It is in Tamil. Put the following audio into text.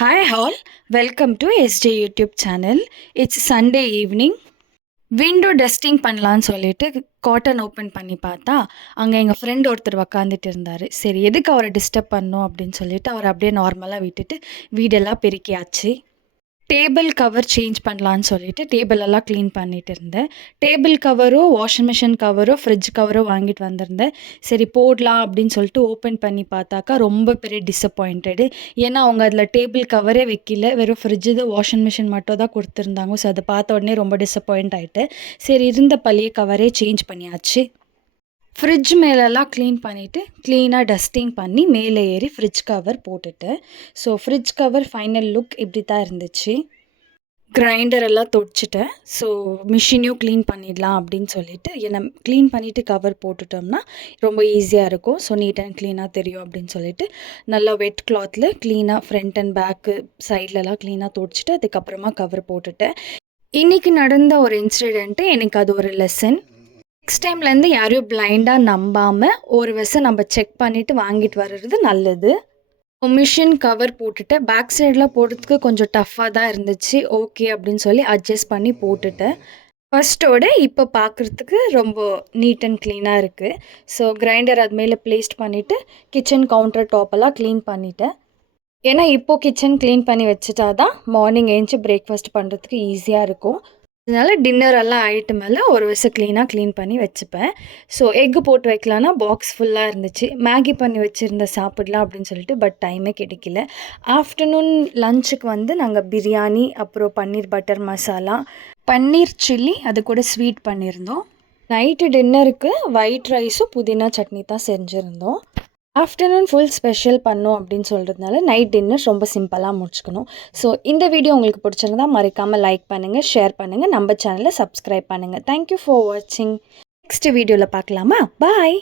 Hi all, welcome to SJ YouTube channel. It's Sunday evening. Window dusting பண்ணலான்னு சொல்லிட்டு காட்டன் ஓப்பன் பண்ணி பார்த்தா அங்கே எங்கள் ஃப்ரெண்ட் ஒருத்தர் உக்காந்துட்டு இருந்தார். சரி எதுக்கு அவரை டிஸ்டர்ப் பண்ணோம் அப்படின்னு சொல்லிட்டு அவரை அப்படியே நார்மலாக விட்டுட்டு வீடெல்லாம் பெருக்கியாச்சு. டேபிள் கவர் சேஞ்ச் பண்ணலான்னு சொல்லிட்டு டேபிள் எல்லாம் க்ளீன் பண்ணிட்டு இருந்தேன். டேபிள் கவரோ வாஷிங் மிஷின் கவரோ ஃப்ரிட்ஜ் கவரோ வாங்கிட்டு வந்திருந்தேன். சரி போடலாம் அப்படின்னு சொல்லிட்டு ஓப்பன் பண்ணி பார்த்தாக்கா ரொம்ப பெரிய டிசப்பாயிண்டடு. ஏன்னா அவங்க அதில் டேபிள் கவரே வைக்கல, வெறும் ஃப்ரிட்ஜு வாஷிங் மிஷின் மட்டும் தான் கொடுத்துருந்தாங்க. ஸோ அதை பார்த்த உடனே ரொம்ப டிசப்பாயிண்ட் ஆகிட்டு சரி இருந்த பழைய கவரே சேஞ்ச் பண்ணியாச்சு. ஃப்ரிட்ஜ் மேலெல்லாம் க்ளீன் பண்ணிவிட்டு க்ளீனாக டஸ்டிங் பண்ணி மேலே ஏறி ஃப்ரிட்ஜ் கவர் போட்டுட்டேன். So fridge cover final look இப்படி தான் இருந்துச்சு. கிரைண்டர் எல்லாம் துடைச்சிட்டேன். ஸோ மிஷினையும் க்ளீன் பண்ணிடலாம் அப்படின்னு சொல்லிட்டு ஏன்னா க்ளீன் பண்ணிவிட்டு கவர் போட்டுட்டோம்னா ரொம்ப ஈஸியாக இருக்கும். ஸோ நீட் அண்ட் க்ளீனாக தெரியும் அப்படின்னு சொல்லிட்டு நல்லா வெட் கிளாத்தில் க்ளீனாக ஃப்ரண்ட் அண்ட் பேக்கு சைட்லலாம் க்ளீனாக துடைச்சிட்டு அதுக்கப்புறமா கவர் போட்டுட்டேன். இன்றைக்கி நடந்த ஒரு இன்சிடெண்ட்டு எனக்கு அது ஒரு லெசன். நெக்ஸ்ட் டைம்லேருந்து யாரையும் பிளைண்டாக நம்பாமல் ஒரு விஷயம் நம்ம செக் பண்ணிவிட்டு வாங்கிட்டு வர்றது நல்லது. மிஷின் கவர் போட்டுட்டு பேக் சைடில் போடுறதுக்கு கொஞ்சம் டஃப்பாக தான் இருந்துச்சு. ஓகே அப்படின்னு சொல்லி அட்ஜஸ்ட் பண்ணி போட்டுட்டேன். ஃபர்ஸ்ட்டோட இப்போ பார்க்குறதுக்கு ரொம்ப நீட் அண்ட் க்ளீனாக இருக்குது. ஸோ கிரைண்டர் அது மேலே ப்ளேஸ்ட் பண்ணிவிட்டு கிச்சன் கவுண்டர் டாப்பெல்லாம் க்ளீன் பண்ணிட்டேன். ஏன்னா இப்போது கிச்சன் க்ளீன் பண்ணி வச்சுட்டா தான் மார்னிங் எழுந்துச்சி பிரேக்ஃபாஸ்ட் பண்ணுறதுக்கு ஈஸியாக இருக்கும். அதனால டின்னர் எல்லாம் ஆகிட்டு மேலே ஒரு விஷயம் க்ளீன் பண்ணி வச்சுப்பேன். ஸோ எக்கு போட்டு வைக்கலான்னா பாக்ஸ் ஃபுல்லாக இருந்துச்சு. மேகி பண்ணி வச்சுருந்த சாப்பிடலாம் அப்படின்னு சொல்லிட்டு பட் டைமே கிடைக்கல. ஆஃப்டர்நூன் லஞ்சுக்கு வந்து நாங்கள் பிரியாணி, அப்புறம் பன்னீர் பட்டர் மசாலா, பன்னீர் சில்லி, அது கூட ஸ்வீட் பண்ணியிருந்தோம். நைட்டு டின்னருக்கு ஒயிட் ரைஸும் புதினா சட்னி தான் செஞ்சுருந்தோம். ஆஃப்டர்நூன் ஃபுல் ஸ்பெஷல் பண்ணோம் அப்படின்னு சொல்கிறதுனால நைட் டின்னர் ரொம்ப சிம்பிளாக முடிச்சுக்கணும். ஸோ இந்த வீடியோ உங்களுக்கு பிடிச்சிருந்தா மறக்காமல் லைக் பண்ணுங்கள், ஷேர் பண்ணுங்கள், நம்ம சேனலை சப்ஸ்கிரைப் பண்ணுங்கள். தேங்க்யூ ஃபார் வாட்சிங். நெக்ஸ்ட் வீடியோவில் பார்க்கலாமா? பாய்.